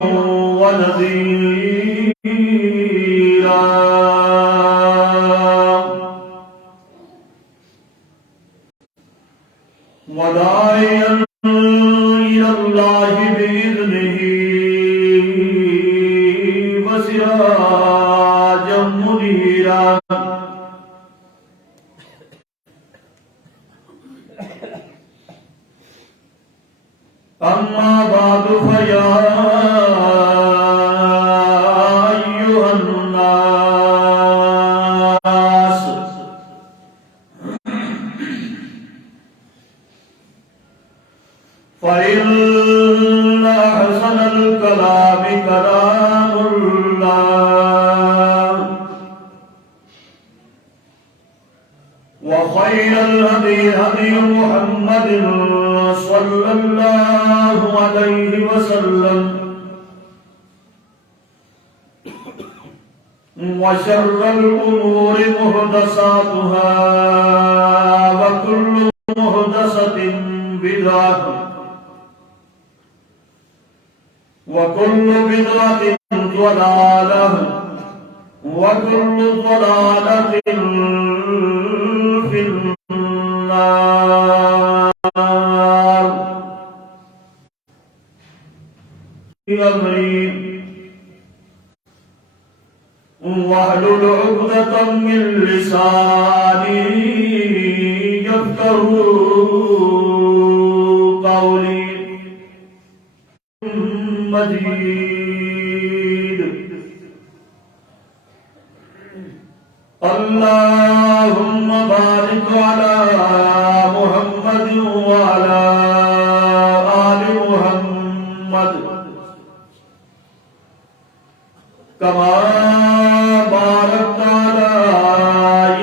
ونذيرا وداعيا إلى الله بإذنه وسراجا منيرا أما بعد فيا أيها الناس فإن أحسن الكلام كلام الله وخير الهدي هدي محمد صلى الله عليه وسلم وشر الأمور محدثاتها وكل محدثة بدعة وكل بدعة ضلالة وكل ضلالة في النار أمري واحلل عقدة من لساني يفقهوا قولي مجيد اللهم بارك على محمد وعلى آل محمد كما باركت على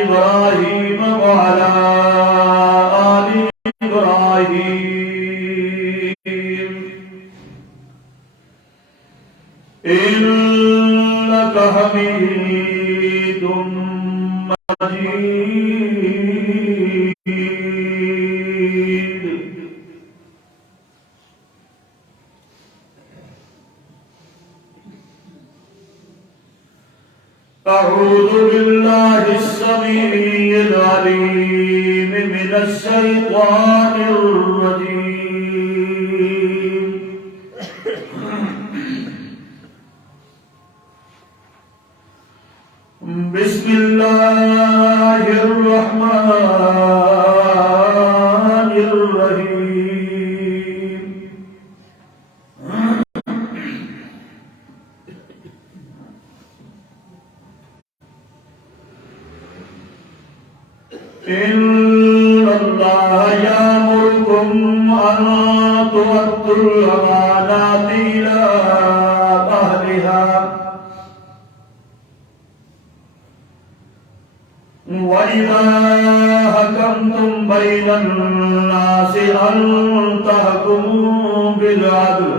إبراهيم وعلى آل إبراهيم إنك حميد مجيد. أعوذ بالله السميع العليم من الشيطان الرجيم. بسم الله الرحمن الرحيم. إن الله يأمركم أن تؤدوا الأمانات إلى أهلها وإذا حكمتم بين الناس أن تحكموا بالعدل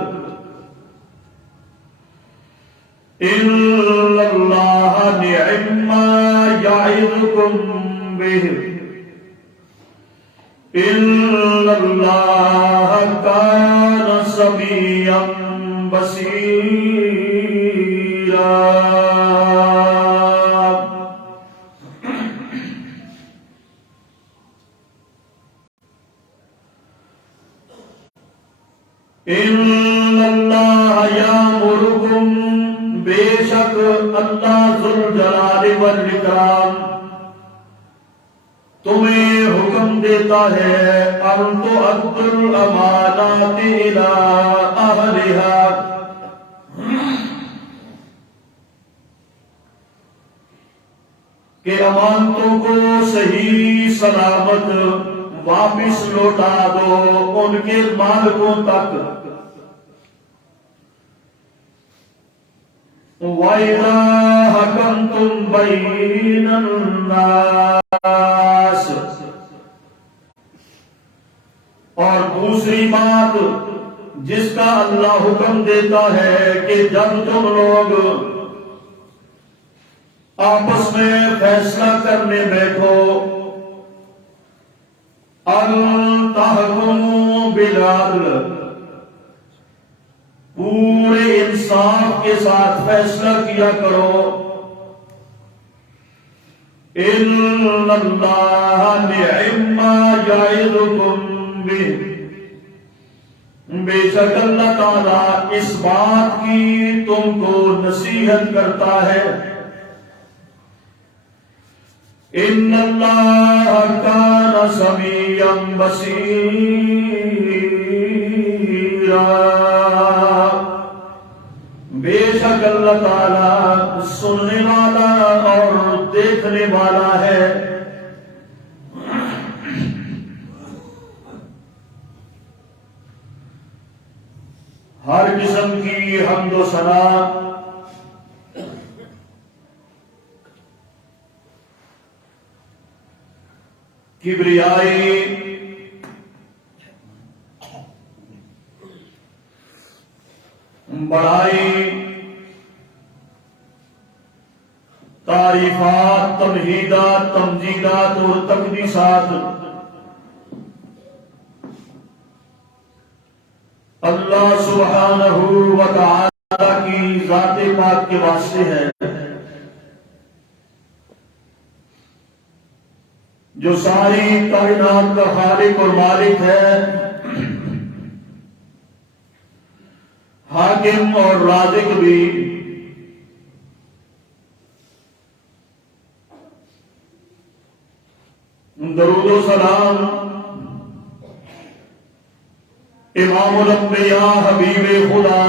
إن الله نعم ما يعظكم به إن الله كان سميعا بصيرا. إن الله يأمركم بشك اللہ ذو الجلال والإکرام تمہیں حکم دیتا ہے ان تؤدوا الامانات الى اہلها کہ امانتوں کو صحیح سلامت واپس لوٹا دو ان کے مالکوں تک. وَإِذَا حَكَمْتُمْ بَيْنَ النَّاسِ اور دوسری بات جس کا اللہ حکم دیتا ہے کہ جب تم لوگ آپس میں فیصلہ کرنے بیٹھو ان تحکموا بالعدل پورے انصاف انصاف کے ساتھ فیصلہ کیا کرو۔ ان اللہ نعم ما یعظکم بہ، بے شک اللہ تعالی اس بات کی تم کو نصیحت کرتا ہے۔ ان اللہ کان سمیعا بصیرا، بے شک اللہ تعالی سننے والا اور دیکھنے والا ہے۔ ہر قسم کی حمد و ثنا کبریائی بڑائی تعریفات تمہیدات تمجیدات اور تقدیسات اللہ سبحانہ و تعالی کی ذات پاک کے واسطے ہے، جو ساری کائنات کا خالق اور مالک ہے، حاکم اور رازق بھی۔ درود و سلام امام الانبیاء حبیب خدا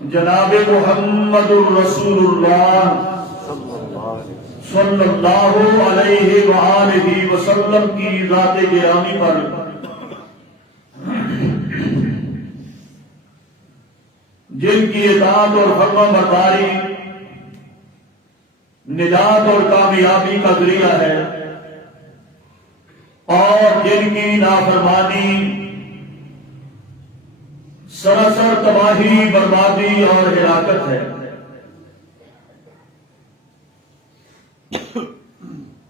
جناب محمد الرسول اللہ صلی اللہ علیہ وآلہ وسلم کی ذات گرامی پر جن کی اطاعت اور فرما برداری نجات اور کامیابی کا ذریعہ ہے، اور جن کی نافرمانی سراسر تباہی بربادی اور ہلاکت ہے۔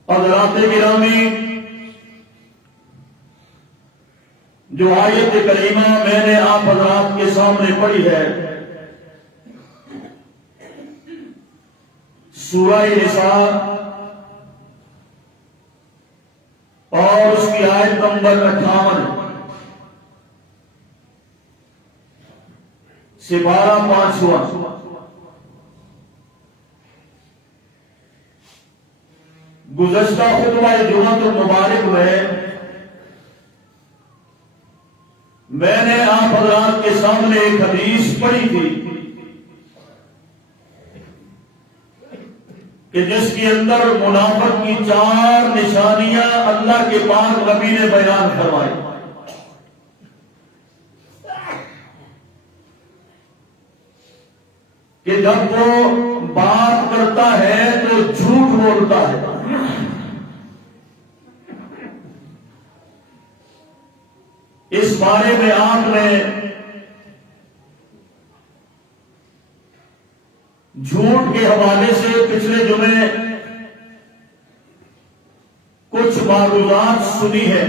حضرات گرامی، جو آیت کریمہ میں نے آپ حضرات کے سامنے پڑھی ہے، سورہ نساء اور اس کی آیت نمبر 58 سے 12 گزشتہ خطبہ جمعۃ المبارک میں نے آپ حضرات کے سامنے ایک حدیث پڑھی تھی کہ جس کے اندر منافق کی 4 نشانیاں اللہ کے پاک نبی نے بیان فرمائی۔ کہ جب وہ بات کرتا ہے تو جھوٹ بولتا ہے، اس بارے میں آپ نے جھوٹ کے حوالے سے پچھلے جمعے کچھ معلومات سنی ہے۔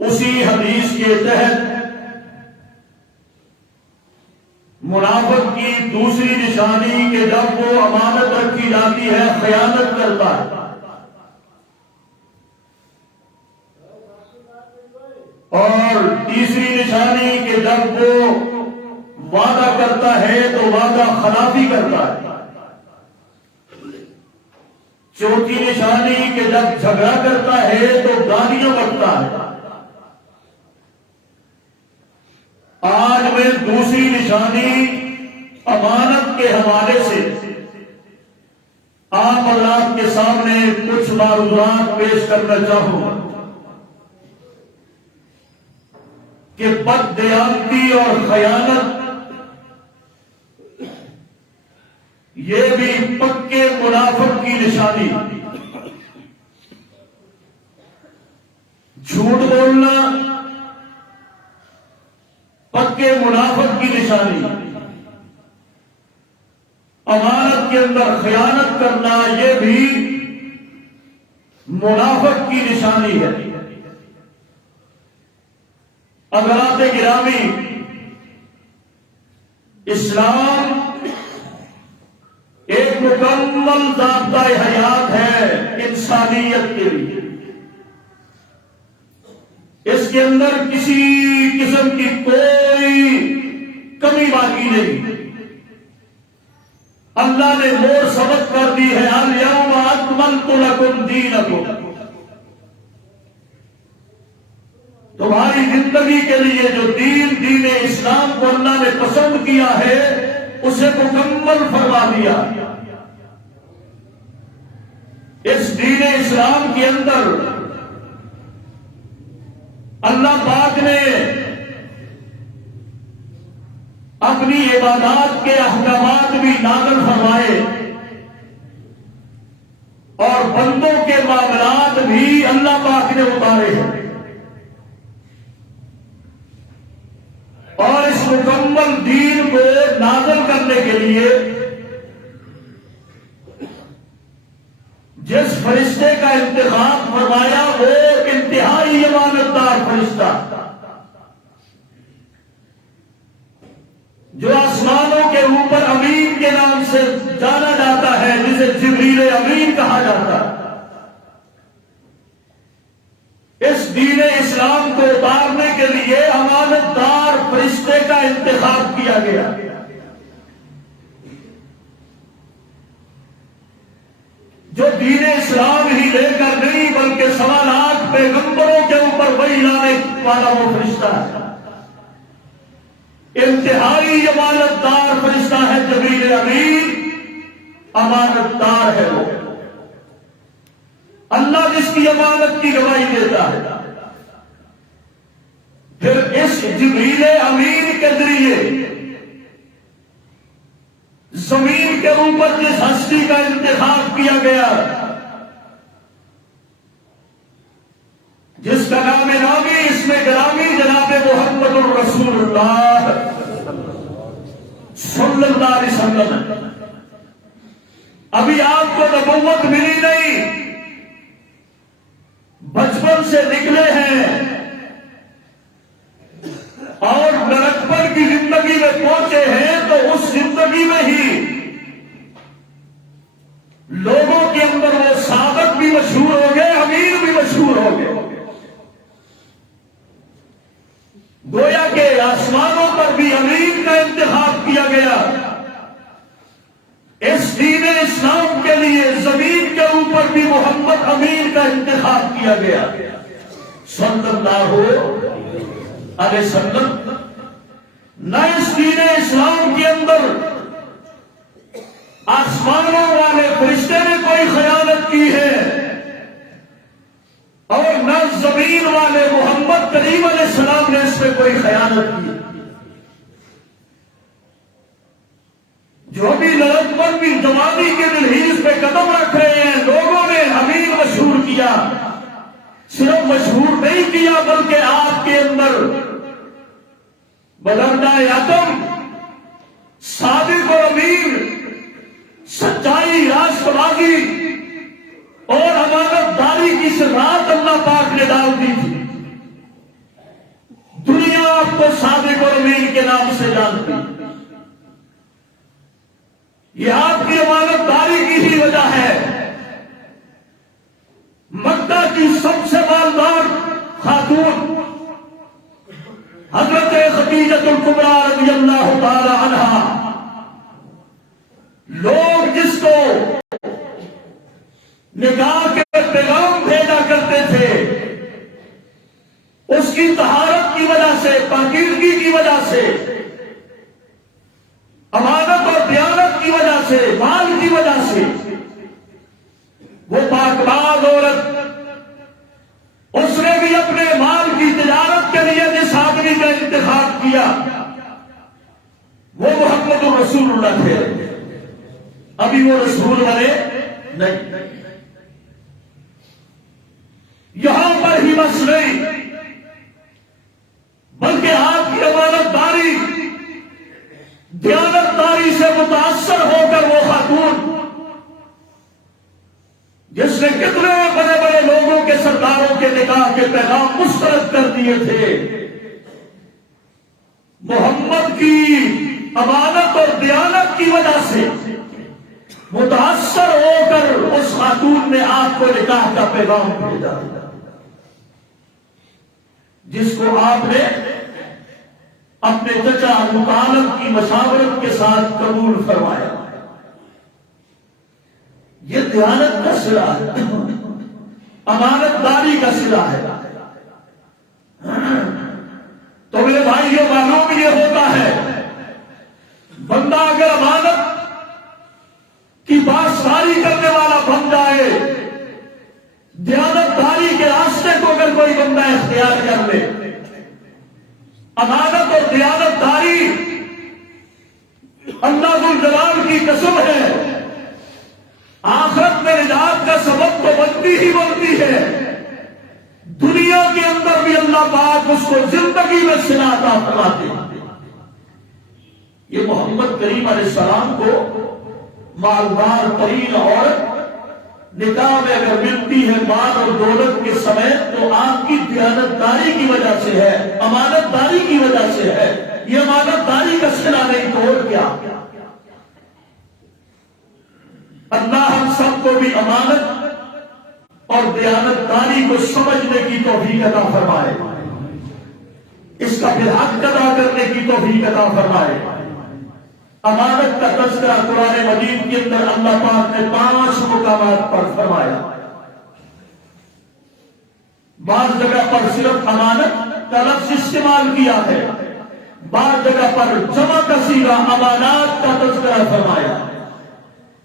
اسی حدیث کے تحت منافق کی دوسری نشانی کہ جب وہ امانت رکھی جاتی ہے خیانت کرتا ہے، اور تیسری نشانی کہ جب وہ وعدہ کرتا ہے تو وعدہ خلافی کرتا ہے، چوتھی نشانی کہ جب جھگڑا کرتا ہے تو گالیاں بکتا ہے۔ آج میں دوسری نشانی امانت کے حوالے سے آپ حضرات کے سامنے کچھ معلومات پیش کرنا چاہوں گا کہ بددیانتی اور خیانت یہ بھی پکے منافق کی نشانی، جھوٹ بولنا پکے منافق کی نشانی، امانت کے اندر خیانت کرنا یہ بھی منافق کی نشانی ہے۔ حضرات گرامی، اسلام ایک مکمل ضابطۂ حیات ہے انسانیت کے لیے۔ اس کے اندر کسی قسم کی کوئی کمی باقی نہیں۔ اللہ نے مور ثبت کر دی ہے، الیوم اکملت لکم دینکم۔ تمہاری زندگی کے لیے جو دین اسلام کو اللہ نے پسند کیا ہے اسے مکمل فرما دیا۔ اس دین اسلام کے اندر اللہ پاک نے اپنی عبادات کے احکامات بھی نازل فرمائے اور بندوں کے معاملات بھی اللہ پاک نے اتارے ہیں، اور اس مکمل دین کو نازل کرنے کے لیے جس فرشتے کا انتخاب فرمایا وہ انتہائی امانت دار فرشتہ جو آسمانوں کے اوپر امین کے نام سے جانا جاتا ہے، جسے جبریل امین کہا جاتا ہے، اس دین اسلام کو اتارنے کے لیے امانت دار فرشتے کا انتخاب کیا گیا۔ جو دین اسلام ہی لے کر نہیں بلکہ 1.25 لاکھ پیغمبروں کے اوپر وحی لانے والا وہ فرشتہ ہے، انتہائی امانت دار فرشتہ ہے جبریل امین، امانت دار ہے وہ۔ اللہ جس کی امانت کی گواہی دیتا ہے، پھر اس جبریل امین کے ذریعے زمین کے اوپر جس ہستی کا انتخاب کیا گیا، جس کا نام نامی اس میں گرامی جناب محمد الرسول اللہ صلی اللہ علیہ وسلم، ابھی آپ کو نبوت ملی نہیں، بچپن سے نکلے ہیں اور لڑکپن کی زندگی میں پہنچے ہیں، تو اس زندگی میں ہی لوگوں کے اندر وہ صادق بھی مشہور ہو گئے، امیر بھی مشہور ہو گئے، گویا کہ آسمانوں پر بھی امین کا انتخاب کیا گیا۔ اس دین اسلام کے لیے زمین کے اوپر بھی محمد امین کا انتخاب کیا گیا صلی اللہ علیہ وسلم۔ نہ اس دین اسلام کے اندر آسمانوں والے فرشتے نے کوئی خیانت کی ہے، اور نہ زمین والے محمد کریم علیہ السلام نے اس میں کوئی خیانت کی۔ جو بھی لڑکپن کی جوانی کے دلہیز پہ قدم رکھ رہے ہیں، لوگوں نے امین مشہور کیا، صرف مشہور نہیں کیا بلکہ آپ کے اندر بدردہ عدم، صادق اور امین، سچائی، راست بازی اور امانت داری کی صفات اللہ پاک نے ڈال دی تھی۔ دنیا آپ کو صادق اور امین کے نام سے جانتی، یہ آپ کی امانت داری کی ہی وجہ ہے۔ مکہ کی سب سے مالدار خاتون حضرت خدیجہ الکبریٰ رضی اللہ تعالی عنہا، لوگ جس کو نکاح کے پیغام بھیجا کرتے تھے، اس کی طہارت کی وجہ سے، پاکیزگی کی وجہ سے، امانت اور دیانت کی وجہ سے، مال کی وجہ سے، وہ پاکباز عورت، اس نے بھی اپنے مال کی تجارت کے لیے جس آدمی کا انتخاب کیا وہ محمد الرسول اللہ تھے۔ ابھی وہ رسول بنے نہیں۔ یہاں پر ہی بس نہیں بلکہ آپ کی امانت داری، دیانت داری سے متاثر ہو کر وہ خاتون جس نے کتنے بڑے بڑے لوگوں کے سرداروں کے نکاح کے پیغام مسترد کر دیے تھے، محمد کی امانت اور دیانت کی وجہ سے متاثر ہو کر اس خاتون نے آپ کو نکاح کا پیغام بھیجا، جس کو آپ نے اپنے چچا مطالب کی مشاورت کے ساتھ قبول فرمایا۔ یہ دیانت کا صلہ ہے، امانت داری کا صلہ ہے۔ تو میرے بھائیوں معلوم یہ ہوتا ہے، بندہ اگر امانت کی بات ساری کرنے والا بن جائے، دیانت داری کے راستے کو اگر کوئی بندہ اختیار کر لے، امانت اور دیانت داری اللہ ذو الجلال کی قسم ہے، آخرت میں نجات کا سبب تو بنتی ہی بنتی ہے، دنیا کے اندر بھی اللہ پاک اس کو زندگی میں صلہ عطا فرماتے ہیں۔ یہ محمد کریم علیہ السلام کو مالدار ترین عورت نکاح میں اگر ملتی ہے مال اور دولت کے سمیت، تو آپ کی دیانت داری کی وجہ سے ہے، امانت داری کی وجہ سے ہے۔ یہ امانت داری کا صلہ نہیں تو اور کیا؟ اللہ ہم سب کو بھی امانت اور دیانت داری کو سمجھنے کی توفیق عطا فرمائے، اس کا پھر حق ادا کرنے کی توفیق عطا فرمائے۔ امانت کا تذکرہ قرآن مجید کے اندر اللہ پاک نے 5 مقامات پر فرمایا۔ بعض جگہ پر صرف امانت کا لفظ استعمال کیا ہے، بعض جگہ پر جمع کا صیغہ امانات کا تذکرہ فرمایا۔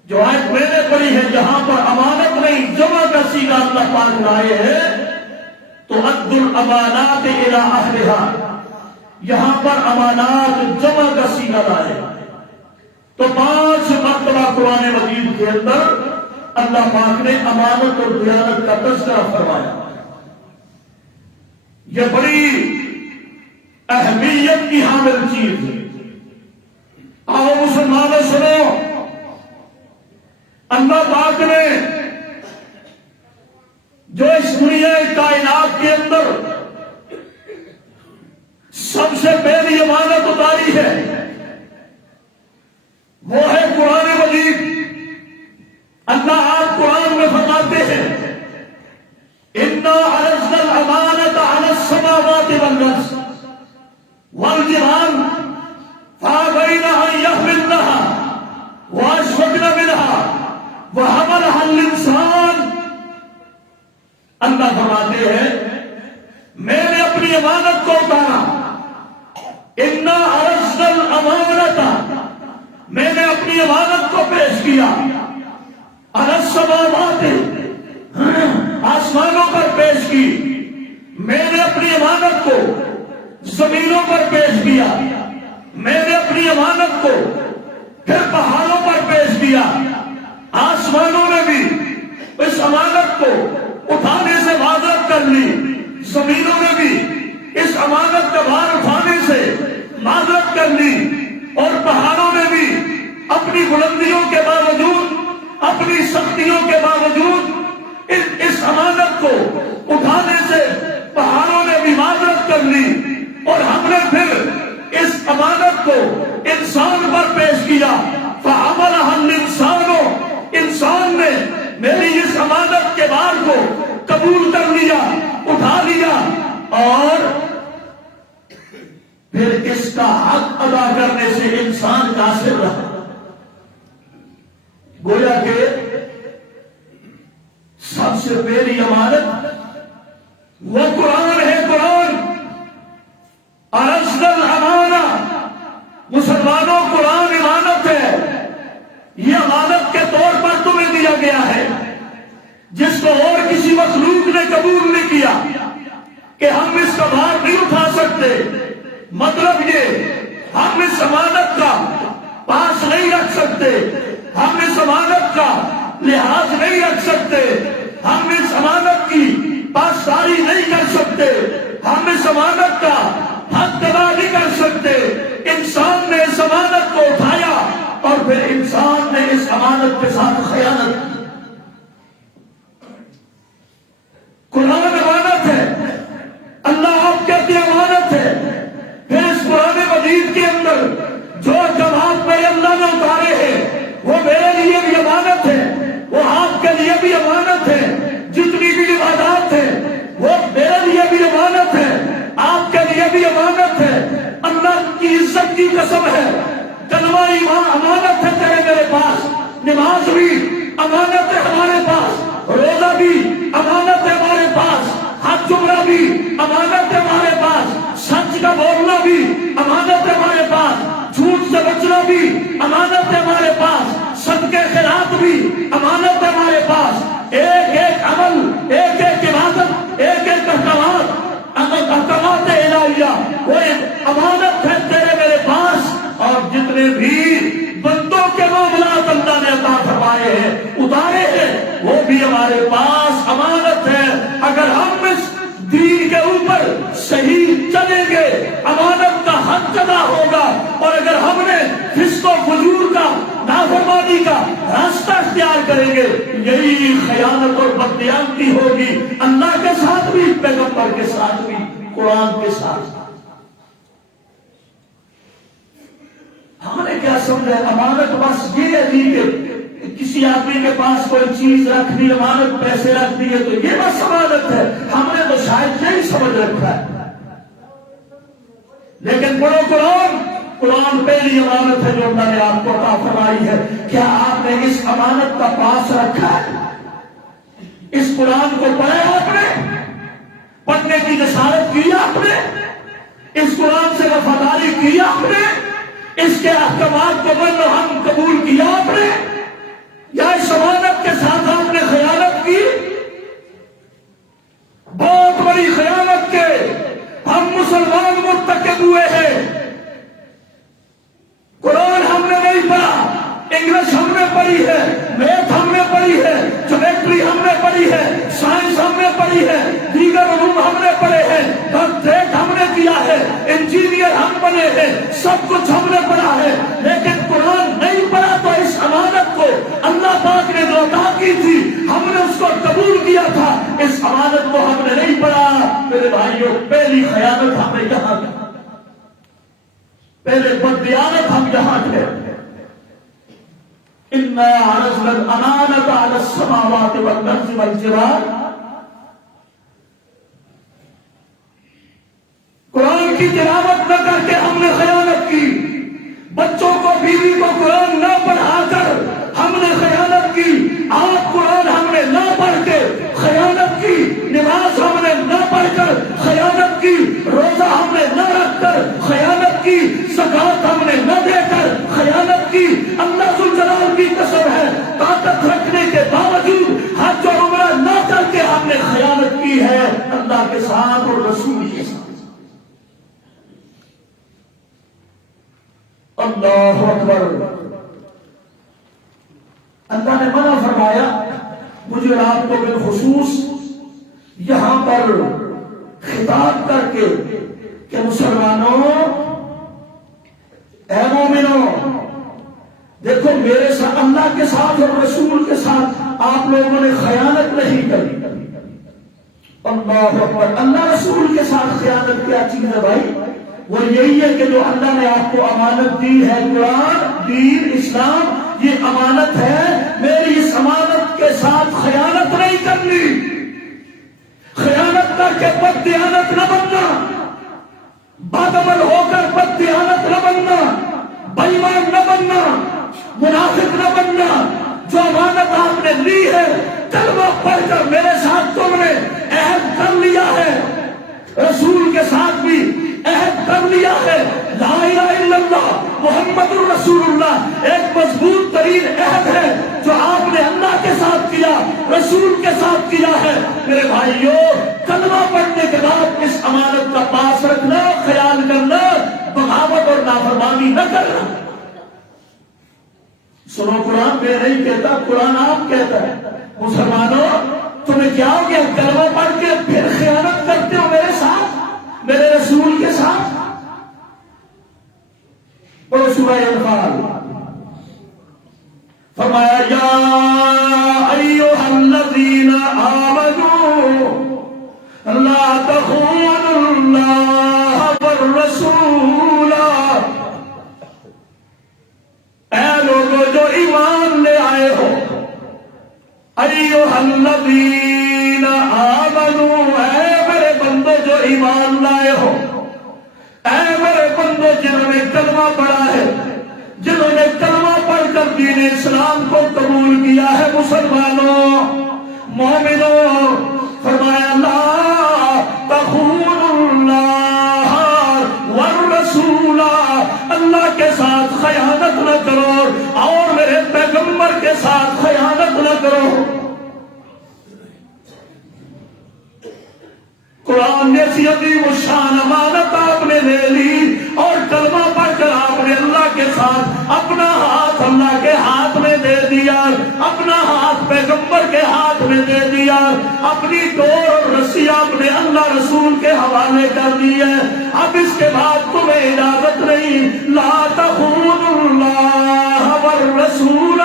جو آیت میں نے پڑھی ہے جہاں پر امانت نہیں جمع کا صیغہ اللہ پاک لائے ہیں، تو ادوا الامانات الی اہلھا، یہاں پر امانات جمع کا صیغہ لائے۔ تو 5 مرتبہ قرآن مجید کے اندر اللہ پاک نے امانت اور دیانت کا تذکرہ فرمایا۔ یہ بڑی اہمیت کی حامل چیز ہے۔ آؤ مسلمانوں سنو، اللہ پاک نے جو اس دنیا کائنات کے اندر سب سے پہلی امانت اتاری ہے وہ ہے قرآن مجید۔ اللہ آپ قرآن میں فرماتے ہیں اِنَّا عَرَضْنَا الْأَمَانَةَ عَلَى السَّمَاوَاتِ وَالْأَرْضِ وَالْجِبَالِ فَأَبَيْنَ أَن يَحْمِلْنَهَا وَأَشْفَقْنَ مِنْهَا وَحَمَلَهَا الْإِنسَانُ۔ اللہ فرماتے ہیں میں نے اپنی امانت کو اتارا، اِنَّا عَرَضْنَا الْأَمَانَةَ، میں نے اپنی امانت کو پیش کیا، عَلَى السَّمَاوَاتِ، آسمانوں پر پیش کی، میں نے اپنی امانت کو زمینوں پر پیش کیا، میں نے اپنی امانت کو پھر پہاڑوں پر پیش کیا۔ آسمانوں نے بھی اس امانت کو اٹھانے سے معذرت کر لی، زمینوں نے بھی اس امانت کا بھار اٹھانے سے معذرت کر لی، اور پہاڑوں نے بھی اپنی بلندیوں کے باوجود، اپنی سختیوں کے باوجود اس امانت کو اٹھانے سے پہاڑوں نے بھی معذرت کر لی، اور ہم نے پھر اس امانت کو انسان پر پیش کیا۔ فَحَمَلَهَا الْإِنسَانُ، انسان نے میری اس امانت کے بار کو قبول کر لیا، اٹھا لیا، اور پھر اس کا حق ادا کرنے سے انسان قاصر رہا۔ گویا کہ سب سے پہلی امانت وہ قرآن ہے۔ قرآن عَرَضْنَا الْأَمَانَةَ، مسلمانوں قرآن امانت ہے، یہ امانت کے طور پر تمہیں دیا گیا ہے، جس کو اور کسی مخلوق نے قبول نہیں کیا کہ ہم اس کا بھار نہیں اٹھا سکتے۔ مطلب یہ ہم اس امانت کا پاس نہیں رکھ سکتے، ہم اس امانت کا لحاظ نہیں رکھ سکتے، ہم اس امانت کی پاسداری نہیں کر سکتے، ہم اس امانت کا حق ادا نہیں کر سکتے۔ انسان نے اس امانت کو اٹھایا اور پھر انسان نے اس امانت کے ساتھ خیانت کی۔ قرآن امانت ہے، اللہ آپ کہتے ہیں امانت ہے، پھر اس قرآن مجید عزت کی قسم ہے، کلمہ ایمان امانت ہے تیرے میرے پاس، نماز بھی امانت ہے ہمارے پاس، روزہ بھی امانت ہے ہمارے پاس، حج عمرہ بھی امانت ہے ہمارے پاس، سچ کا بولنا بھی امانت ہے ہمارے پاس، جھوٹ سے بچنا بھی امانت ہے ہمارے پاس، صدقے خیرات بھی امانت ہے ہمارے پاس، ایک ایک عمل، ایک ایک عبادت، ایک ایک احکامات الہیہ وہ امانت ہے تیرے میرے پاس، اور جتنے بھی بندوں کے معاملات اللہ نے عطا فرمائے ہیں اتارے ہیں وہ بھی ہمارے پاس امانت ہے۔ اگر ہم اس دین کے اوپر صحیح چلیں گے امانت کا حق ادا ہوگا، اور اگر ہم نے فسق و فجور کا، نافرمانی کا راستہ اختیار کریں گے یہی خیانت اور بددیانتی ہوگی، اللہ کے ساتھ بھی، پیغمبر کے ساتھ بھی، قرآن کے ساتھ۔ ہم نے کیا سمجھا امانت بس یہ ہے کہ کسی آدمی کے پاس کوئی چیز رکھ دی، امانت پیسے رکھ دیے تو یہ بس امانت ہے، ہم نے تو شاید یہی سمجھ رکھا ہے۔ لیکن پڑھو قرآن، قرآن پہلی امانت ہے جو اللہ نے آپ کو عطا فرمائی ہے، کیا آپ نے اس امانت کا پاس رکھا ہے؟ اس قرآن کو پڑھا آپ نے؟ پڑھنے کی جسارت کی آپ نے؟ اس قرآن سے وفاداری کی آپ نے؟ اس کے احکامات کو بند ہم قبول کیا آپ نے، یا اس امانت کے ساتھ آپ نے خیانت کی؟ بہت بڑی خیانت کے ہم مسلمان مرتکب ہوئے ہیں۔ قرآن ہم نے نہیں پڑھا، انگلش ہم نے پڑھی ہے، میتھ ہم نے پڑھی ہے، جیومیٹری ہم نے پڑھی ہے، سائنس ہم نے پڑھی ہے، دیگر علوم ہم نے پڑھے ہیں، ڈاکٹریٹ ہم نے کیا ہے، انجینئر ہم بنے ہیں، سب کچھ ہم نے پڑھا ہے، لیکن قرآن نہیں پڑھا تو اس امانت کو اللہ پاک نے جو عطا کی تھی ہم نے اس کو قبول کیا تھا، اس امانت کو ہم نے نہیں پڑھا۔ میرے بھائیوں پہلی خیانت ہم نے یہاں کی، پہلے بددیانت ہم یہاں تھے۔ اِنَّا عَرَضْنَا الْأَمَانَةَ عَلَى السَّمَاوَاتِ وَالْأَرْضِ وَالْجِبَالِ، قرآن کی تلاوت نہ کر کے ہم نے خیانت کی، بچوں کو بیوی کو قرآن نہ پڑھا کر ہم نے خیانت کی، آپ قرآن ہم نے نہ پڑھ کے خیانت کی، نماز ہم نے نہ پڑھ کر خیانت کی، روزہ ہم نے نہ رکھ کر خیانت کی، زکوٰۃ ہم نے نہ دے کر خیانت کی۔ اللہ ذوالجلال کی قسم ہے طاقت رکھنے کے باوجود حج اور عمرہ نہ کر کے ہم نے خیانت کی ہے اللہ کے ساتھ اور رسول کے ساتھ۔ اللہ اکبر۔ اللہ نے منع فرمایا، مجھے آپ کو بالخصوص یہاں پر خطاب کر کے کہ مسلمانوں، اے مومنوں، دیکھو میرے ساتھ، اللہ کے ساتھ اور رسول کے ساتھ آپ لوگوں نے خیانت نہیں کری۔ اللہ اکبر۔ اللہ رسول کے ساتھ خیانت کیا چیز ہے بھائی؟ وہ یہی ہے کہ جو اللہ نے آپ کو امانت دی ہے، قرآن، دین، اسلام، یہ امانت ہے، میری اس امانت کے ساتھ خیانت نہیں کرنی، خیانت کر کے بددیانت نہ بننا، بدعمل ہو کر بددیانت نہ بننا، بے ایمان نہ بننا، منافق نہ بننا۔ جو امانت آپ نے لی ہے کلمہ پڑھ کر میرے ساتھ تم نے عہد کر لیا ہے، رسول کے ساتھ بھی عہد کر لیا ہے، لا الہ الا اللہ محمد الرسول اللہ ایک مضبوط ترین عہد ہے جو آپ نے اللہ کے ساتھ کیا، رسول کے ساتھ کیا ہے۔ میرے بھائیوں، کلمہ پڑھنے کے بعد اس امانت کا پاس رکھنا، خیال کرنا، بغاوت اور نافرمانی نہ کرنا۔ سنو، قرآن میں نہیں کہتا، قرآن آپ کہتا ہے۔ مسلمانوں، تمہیں کیا ہو گیا؟ کلمہ پڑھ کے پھر خیانت کرتے ہو میرے ساتھ، میرے رسول کے ساتھ؟ پڑھو سورہ انفال، فرمایا یا ایھا الذین آمنوا لا تخونوا اللہ والرسول، اے لوگوں جو ایمان لے آئے ہو، ایھا الذین آمنوا، اے میرے بندو جو ایمان لائے ہو، اے میرے بندو جنہوں نے کلمہ پڑھا ہے، جنہوں نے کلمہ پڑھ کر دین اسلام کو قبول کیا ہے، مسلمانوں، مومنوں، فرمایا لا تخونوا اللہ والرسول، اللہ کے ساتھ خیانت نہ کرو اور میرے پیغمبر کے ساتھ خیانت نہ کرو۔ قرآن جیسی عظیم الشان امانت آپ نے لے لی اور کلمہ پڑھ کر آپ نے اللہ کے ساتھ اپنا ہاتھ اللہ کے ہاتھ میں دے دیا، اپنا ہاتھ پیغمبر کے ہاتھ میں دے دیا، اپنی ڈور اور رسی آپ نے اللہ رسول کے حوالے کر دی ہے۔ اب اس کے بعد تمہیں اجازت نہیں، لا تخونوا اللہ والرسول،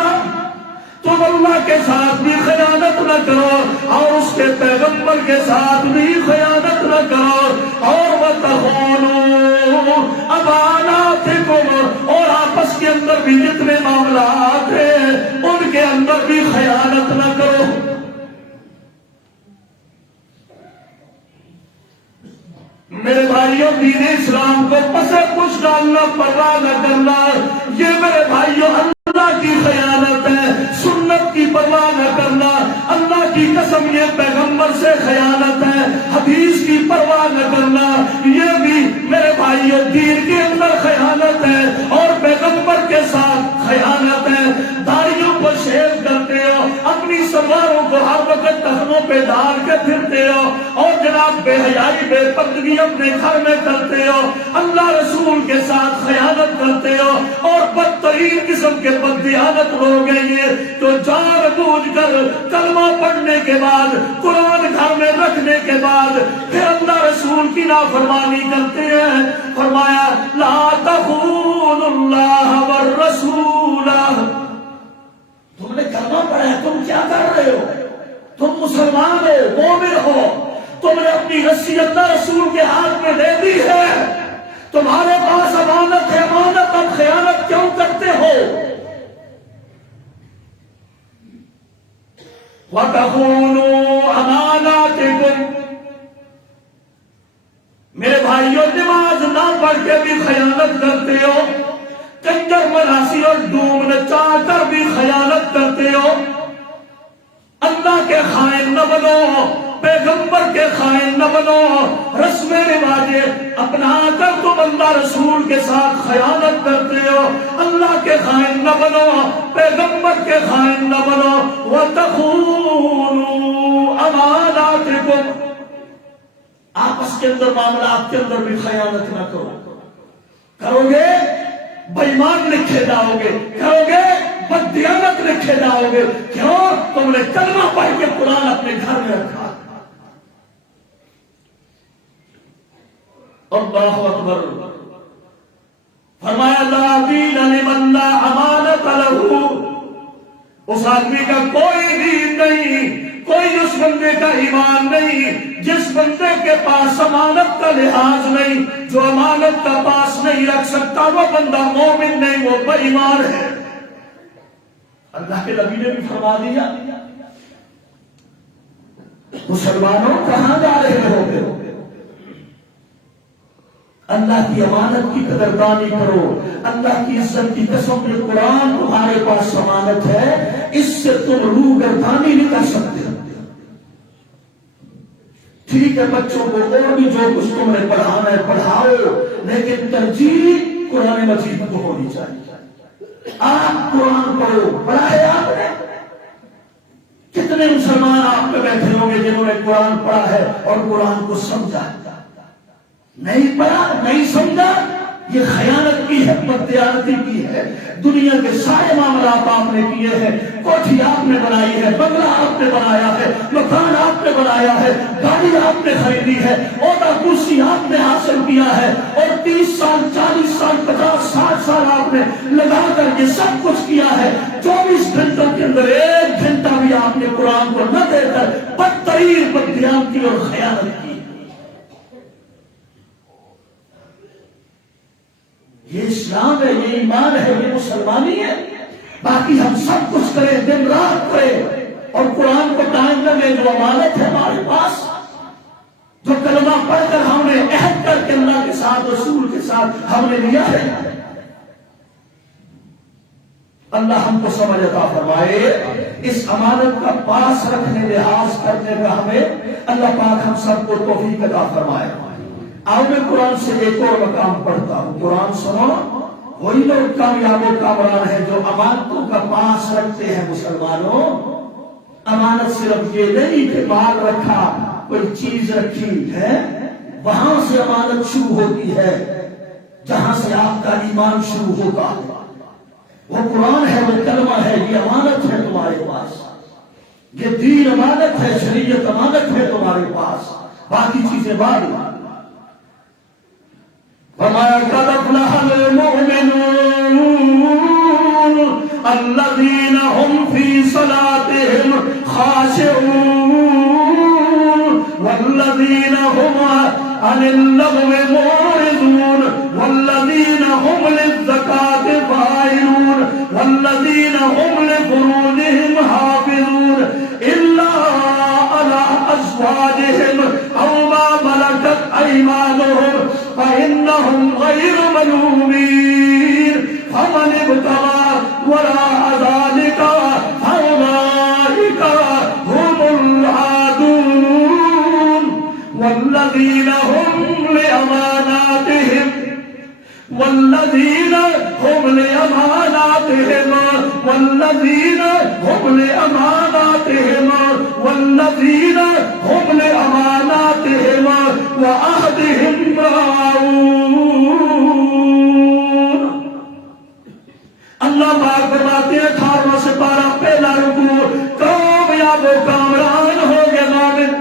تم اللہ کے ساتھ بھی خیانت نہ کرو اور اس کے پیغمبر کے ساتھ بھی خیانت نہ کرو، اور وَتَخُونُوا أَمَانَاتِكُمْ، اور آپس کے اندر بھی جتنے معاملات ہیں ان کے اندر بھی خیانت نہ کرو۔ میرے بھائیوں، دین اسلام کو پسے کچھ ڈالنا، پرواہ نہ کرنا، یہ میرے بھائیوں اللہ کی خیانت ہے۔ سنت کی پرواہ نہ کرنا، اللہ کی قسم یہ پیغمبر سے خیانت ہے۔ حدیث کی پرواہ نہ کرنا، یہ بھی میرے بھائیوں دین کے اندر خیانت ہے اور پیغمبر کے ساتھ خیانت ہے۔ داڑھیوں کو شیو کرتے ہو، اپنی سلواروں کو ہر وقت ٹخنوں پہ ڈال کے پھرتے ہو، اور جناب بے حیائی بے پردگی اپنے گھر میں کرتے ہو، اللہ رسول کے ساتھ خیانت کرتے ہو، اور بدترین قسم کے بددیانت لوگ ہیں یہ، تو جان بوجھ کر کلمہ پڑھنے کے بعد، قرآن گھر میں رکھنے کے بعد پھر اللہ رسول کی نافرمانی کرتے ہیں۔ فرمایا لا تخونوا اللہ والرسول، تم نے کلمہ پڑھا ہے، تم کیا کر رہے ہو؟ تم مسلمان ہو، مومن ہو، تم نے اپنی رسی اللہ رسول کے ہاتھ میں دے دی ہے، تمہارے پاس امانت ہے، امانت اب خیانت کیوں کرتے ہو؟ وَتَخُونُوا أَمَانَاتِكُمْ، میرے بھائیوں نماز نہ پڑھ کے بھی خیانت کرتے ہو، کنجر مناسی اور ڈوم نچا کر بھی خیانت کرتے ہو، اللہ کے خائن نہ بنو، پیغمبر کے خائن نہ بنو، رسم رواجیں اپنا کر تم اللہ رسول کے ساتھ خیانت کرتے ہو، اللہ کے خائن نہ بنو، پیغمبر کے خائن نہ بنو۔ وَتَخُونُوا أَمَانَاتِكُمْ، آپس کے اندر معاملات کے اندر بھی خیانت نہ کرو، کرو گے بے ایمان لکھے جاؤ گے، کرو گے بددیانت لکھے جاؤ گے۔ کیوں؟ تم نے کلمہ پڑھ کے قرآن اپنے گھر میں رکھا۔ اللہ اکبر، فرمایا لا دین لمن لا امانت لہ، اس آدمی کا کوئی دین نہیں، کوئی اس بندے کا ایمان نہیں جس بندے کے پاس امانت کا لحاظ نہیں، جو امانت کا پاس نہیں رکھ سکتا وہ بندہ مومن نہیں، وہ بے ایمان ہے۔ اللہ کے نبی نے بھی فرما دیا، مسلمانوں کہاں جا رہے ہو؟ اللہ کی امانت کی قدردانی کرو، اللہ کی عزت کی قسم، یہ قرآن تمہارے پاس امانت ہے، اس سے تم روگردانی نہیں کر سکتے۔ ٹھیک ہے بچوں کو اور بھی جو کچھ تم نے پڑھانا ہے پڑھاؤ، لیکن ترجیح قرآن مجید کو ہونی چاہیے۔ آپ قرآن پڑھو، پڑھا ہے آپ نے؟ کتنے مسلمان آپ پہ بیٹھے ہوں گے جنہوں نے قرآن پڑھا ہے اور قرآن کو سمجھا ہے؟ نہیں پڑھا، نہیں سمجھا، یہ خیانت کی ہے، بددیانتی کی ہے۔ دنیا کے سارے معاملات آپ نے کیے ہیں، کوٹھی آپ نے بنائی ہے، بنگلہ آپ نے بنایا ہے، مکان آپ نے بنایا ہے، گاڑی آپ نے خریدی ہے، عہدہ کرسی آپ نے حاصل کیا ہے، اور 30 سال 40 سال 50 60 سال آپ نے لگا کر یہ سب کچھ کیا ہے۔ 24 گھنٹوں کے اندر 1 گھنٹہ بھی آپ نے قرآن کو نہ دے کر بدترین بددیانتی اور خیانت کی۔ یہ اسلام ہے، یہ ایمان ہے، یہ مسلمانی ہے۔ باقی ہم سب کچھ کریں، دن رات کریں اور قرآن کو ٹائم نہ دیں، جو امانت ہے ہمارے پاس، جو کلمہ پڑھ کر ہم نے عہد کر کے اللہ کے ساتھ ساتھ رسول کے ساتھ ہم نے لیا ہے. اللہ ہم کو سمجھ عطا فرمائے. اس امانت کا پاس رکھنے لحاظ کرنے کا ہمیں اللہ پاک ہم سب کو توفیق عطا فرمائے. آؤ میں قرآن سے ایک اور مقام پڑھتا ہوں. قرآن سنو. وہی لوگ کامیاب و کامران ہیں جو امانتوں کا پاس رکھتے ہیں. مسلمانوں امانت صرف یہ نہیں کہ مال رکھا کوئی چیز رکھی ہے وہاں سے امانت شروع ہوتی ہے جہاں سے آپ کا ایمان شروع ہوتا ہے. وہ قرآن ہے, وہ کلمہ ہے, یہ امانت ہے تمہارے پاس. یہ دین امانت ہے, شریعت امانت ہے تمہارے پاس. باقی چیزیں بعد. فرمایا قد افلح المؤمنون الذین هم فی صلاتهم خاشعون والذین هم عن اللغو معرضون والذین هم للزکاة فاعلون والذین هم لفروجهم حافظون الا على ازواجهم او ما ملكت ايمانهم فإنهم غير ملومين فمن ابتغى وراء ذلك فأولئك هم العادون والذين هم لأماناتهم والذين هم لأماناتهم والذين هم لأماناتهم والذين هم لأماناتهم وعهدهم راعون. اللہ پاک فرماتے ہیں 18واں سپارہ پہلا رکوع. کامیاب و کامران ہو گے مومن.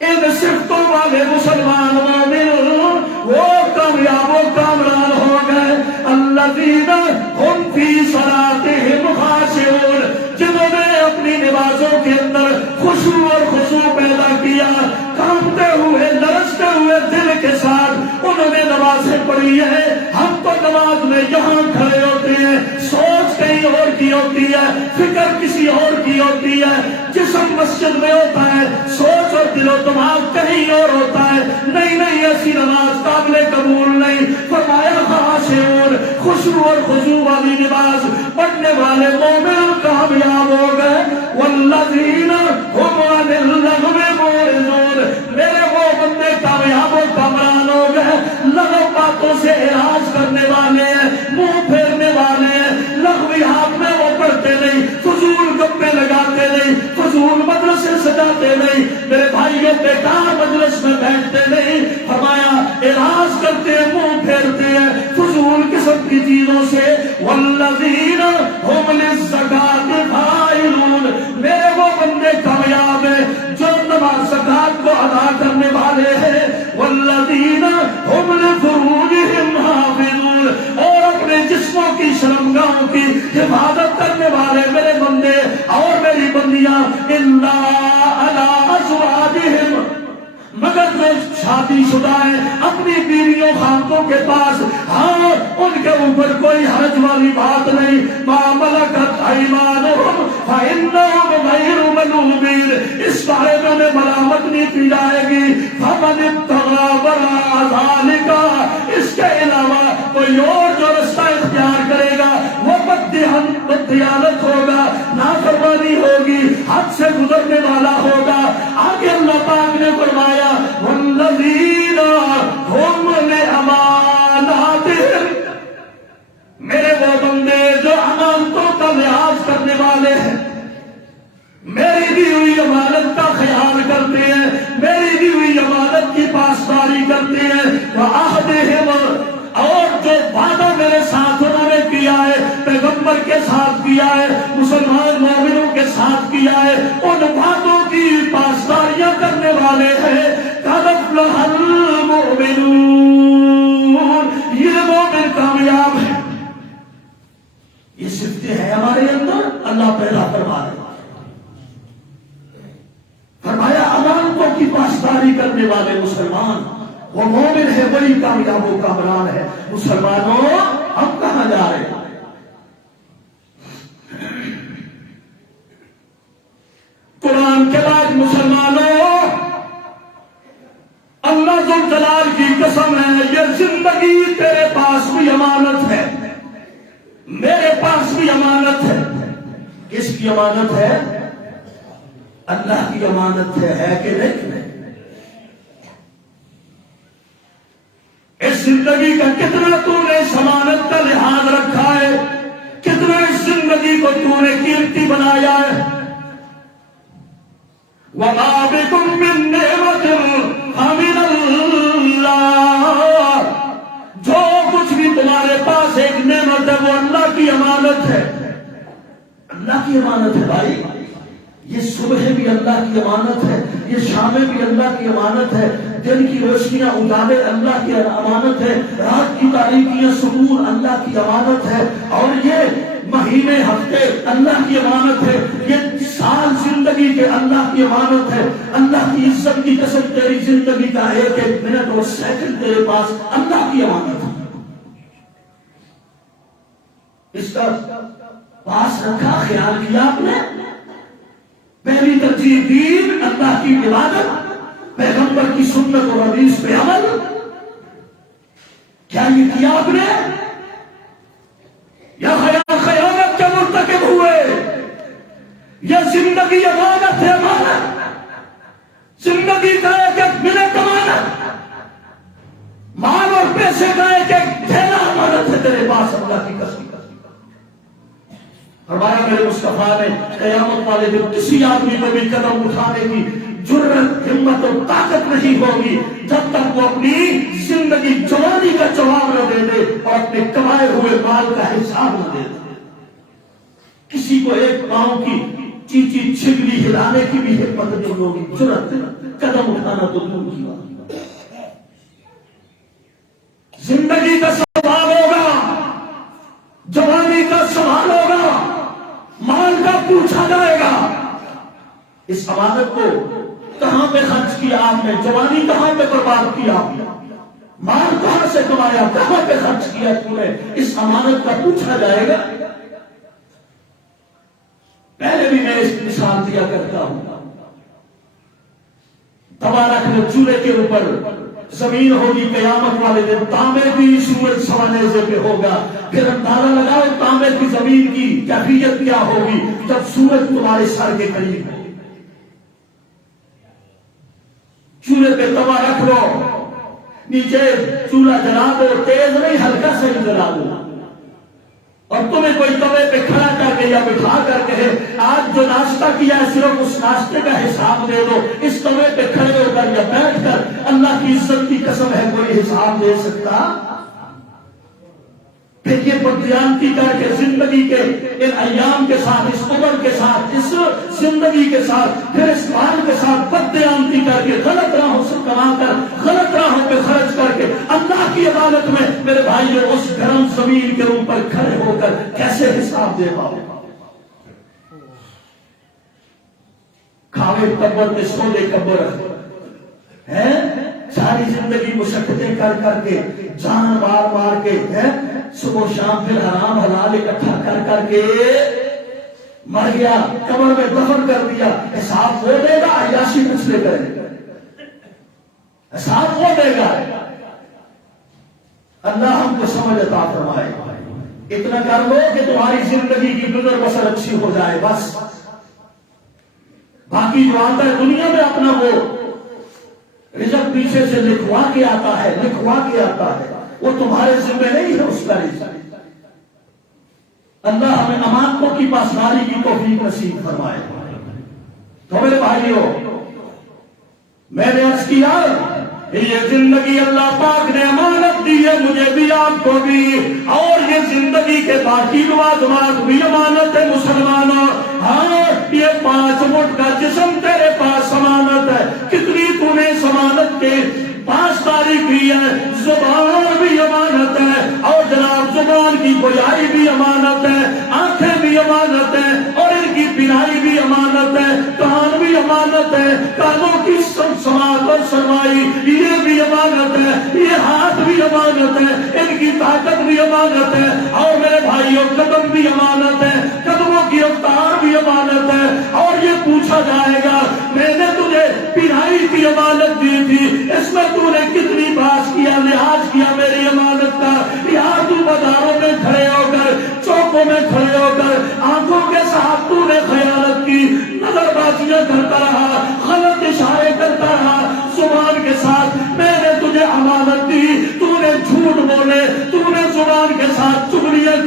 ان صفتوں والے مسلمان مومن وہ کامیاب و کامران ہو گئے. الذین هم فی صلاتهم خاشعون جنہوں نے اپنی نمازوں کے اندر خشوع اور خضوع پیدا کیا. کانپتے ہوئے لرزتے ہوئے دل کے ساتھ انہوں نے نمازیں پڑھی ہیں. ہم تو نماز میں یہاں کھڑے ہوتے ہیں, سوچ کہیں اور کی ہوتی ہے, فکر کسی اور کی ہوتی ہے, جسم مسجد میں ہوتا ہے, سوچ اور دل و دماغ کہیں اور ہوتا ہے. نہیں ایسی نماز قابل قبول نہیں. فرمایا خاشعون خشوع اور خضوع والی نماز پڑھنے والے مومن کامیاب ہو گئے. والذین هم عن اللغو معرضون میرے وہ بندے کامیاب و کامران ہو گئے. لغو باتوں سے اعراض کرنے والے ہیں, منہ پھیرنے والے ہیں. لغوی ہاتھ میں وہ پڑھتے نہیں, فضول گپے لگاتے نہیں, فضول مدرسے سجاتے نہیں, میرے بھائیوں بیکار مجلس میں بیٹھتے نہیں. فرمایا اعراض کرتے ہیں, منہ پھیرتے ہیں فضول قسم کی چیزوں سے. والذین هم للزکاة فاعلون میرے وہ بندے کامیاب ہیں جو نماز زکات کو ادا کرنے والے ہیں. والذین هم لفروجهم حافظون اور اپنے جسموں کی شرمگاہوں کی حفاظت کرنے والے میرے بندے اور میری بندیاں. الا علی ازواجہم مگر جو شادی شدہ ہیں اپنی بیویوں خاندوں کے پاس, ہاں ان کے اوپر کوئی حرج والی بات نہیں. ما ملکت ایمانہم فإنہم غیر ملومین اس بارے میں انہیں ملامت نہیں کی جائے گی. فمن ابتغى وراء ذلك اس کے علاوہ کوئی اور جو رستہ اختیار کرے گا وہ بددیانت ہوگا, نافرمانی ہوگی, حد سے گزرنے والا ہوگا. آگے اللہ پاک نے فرمایا والذین هم لأماناتهم میرے وہ بندے جو امانتوں کا لحاظ کرنے والے ہیں, میری دی ہوئی امانت کا خیال کرتے ہیں, میری دی ہوئی امانت کی پاسداری کرتے ہیں. وعہدہم اور جو وعدہ میرے ساتھ انہوں نے کیا ہے, پیغمبر کے ساتھ کیا ہے, مسلمان مومنوں کے ساتھ کیا ہے, ان وعدوں کی پاسداریاں کرنے والے ہیں. قد افلح المؤمنون یہ مومن کامیاب ہے. یہ صفتیں ہیں ہمارے اندر, اللہ پیدا فرما رہے. فرمایا امانتوں کی پاسداری کرنے والے مسلمان وہ مومن ہے, بڑی کامیاب و کامران ہے. مسلمانوں ہم کہاں جا رہے ہیں؟ قرآن کے بعد مسلمانوں اللہ ذو الجلال کی قسم ہے یہ زندگی تیرے پاس بھی امانت ہے، میرے پاس بھی امانت ہے۔ کس کی امانت ہے؟ اللہ کی امانت ہے کہ نہیں؟ اس زندگی کا کتنا تو نے اس امانت کا لحاظ رکھا ہے، کتنا اس زندگی کو تو نے قیمتی بنایا ہے۔ وَمَا بِكُم مِّن نِّعْمَةٍ فَمِنَ اللَّهِ، جو کچھ بھی تمہارے پاس ایک نعمت ہے وہ اللہ کی امانت ہے، اللہ کی امانت ہے بھائی۔ یہ صبح بھی اللہ کی امانت ہے، یہ شامیں بھی اللہ کی امانت ہے، دن کی روشنیاں اجالے اللہ کی امانت ہے، رات کی تاریکیاں سکون اللہ کی امانت ہے، اور یہ مہینے ہفتے اللہ کی امانت ہے، یہ سال زندگی کے اللہ کی امانت ہے۔ اللہ کی عزت کی قسم تیری زندگی کا ایک ایک منٹ اور سیکنڈ تیرے پاس اللہ کی امانت ہے، اس کا پاس رکھا، خیال کیا آپ نے۔ پہلی ترجیح دین، اللہ کی عبادت، پیغمبر کی سنت اور حدیث پہ عمل۔ کیا یہ کیا آپ نے؟ یا خیانت کے مرتکب ہوئے؟ یہ زندگی امانت ہے، امانت، زندگی کا ایک ایک منٹ امانت، مال اور پیسے کا ایک ایک تھیلا امانت ہے تیرے پاس، اللہ کی قسم۔ فرمایا میرے مصطفیٰ نے قیامت والے دن کسی آدمی کو بھی قدم اٹھانے کی جرت، ہمت اور طاقت نہیں ہوگی جب تک وہ اپنی زندگی جوانی کا جواب نہ دے دے اور اپنے کمائے ہوئے مال کا حساب نہ دے دے۔ کسی کو ایک پاؤں کی چیچی چھگلی ہلانے کی بھی ہمت نہیں ہوگی، جرت، قدم اٹھانا تو دور کی بات۔ زندگی کا سوال ہوگا، جوانی کا سوال ہوگا، مال کا پوچھا جائے گا۔ اس امانت کو کہاں پہ خرچ کیا آپ نے؟ جوانی کہاں پہ برباد کیا آپ نے؟ مال کہاں سے کمایا؟ کہاں پہ خرچ کیا تم نے؟ اس امانت کا پوچھا جائے گا۔ پہلے بھی میں اس مثال دیا کرتا ہوں، دبا رکھنے چولہے کے اوپر زمین ہوگی قیامت والے دن، تانبے بھی سورج سوانے پہ ہوگا، پھر اندازہ لگاؤ تانبے کی زمین کی کیفیت کیا ہوگی جب سورج تمہارے سر کے قریب ہو۔ چولہے پہ توا رکھ لو، نیچے چولہا جلا دو، تیز نہیں ہلکا سے ہی جلا دو، اور تمہیں کوئی توے پہ کھڑا کر کے یا بٹھا کر کے آج جو ناشتہ کیا ہے صرف اس ناشتے کا حساب دے دو، اس توے پہ کھڑے ہو کر یا بیٹھ کر اللہ کی عزت کی قسم ہے کوئی حساب دے سکتا؟ پھر یہ بددیانتی کر کے زندگی کے ان ایام کے ساتھ، اس عمر کے ساتھ، اس زندگی کے ساتھ، پھر اس مال کے ساتھ بددیانتی کر کے غلط راہوں سے کما کر، غلط راہوں پہ خرچ کر کے اللہ کی عدالت میں میرے بھائی اس گرم زمین کے اوپر کھڑے ہو کر کیسے حساب دے پاؤ؟ کھاوے قبر میں سونے قبر ہے، ساری زندگی مشقتیں کر کر کے، جان مار مار کے، صبح شام پھر حرام حلال اکٹھا کر کر کے مر گیا، قبر میں دفن کر دیا، حساب وہ دے گا؟ عیاشی مسئلے کرے، حساب وہ دے گا۔ اللہ ہم کو سمجھ عطا فرمائے۔ اتنا کر لو کہ تمہاری زندگی کی گزر بسر اچھی ہو جائے، بس باقی جو آتا ہے دنیا میں اپنا وہ رزق پیچھے سے لکھوا کے آتا ہے، لکھوا کے آتا ہے، وہ تمہارے ذمہ نہیں ہے اس کا رزق۔ اللہ ہمیں امانتوں کی پاسداری کی توفیق نصیب فرمائے۔ تو میرے بھائیوں، میں نے عرض کیا یہ زندگی اللہ پاک نے امانت دی ہے مجھے بھی، آپ کو بھی، اور یہ زندگی کے باقی لوازمات بھی امانت ہے مسلمانوں۔ ہاں، یہ 5 فٹ کا جسم تیرے پاس امانت ہے، کتنی تو نے اس امانت کے پاسداری کی ہے۔ زبان بھی امانت ہے، اور جناب زبان کی گویائی بھی امانت ہے، آنکھیں بھی امانت ہے، اور ان کی بینائی بھی امانت ہے، کان بھی امانت ہے، کانوں کی سماعت اور سنوائی یہ بھی امانت ہے، یہ ہاتھ بھی امانت ہے، ان کی طاقت بھی امانت ہے، اور میرے بھائیوں قدم بھی امانت ہے، قدموں کی رفتار بھی امانت ہے، اور یہ پوچھا جائے گا میں نے تجھے بینائی کی امانت دی تھی، اس میں تو نے کتنی باس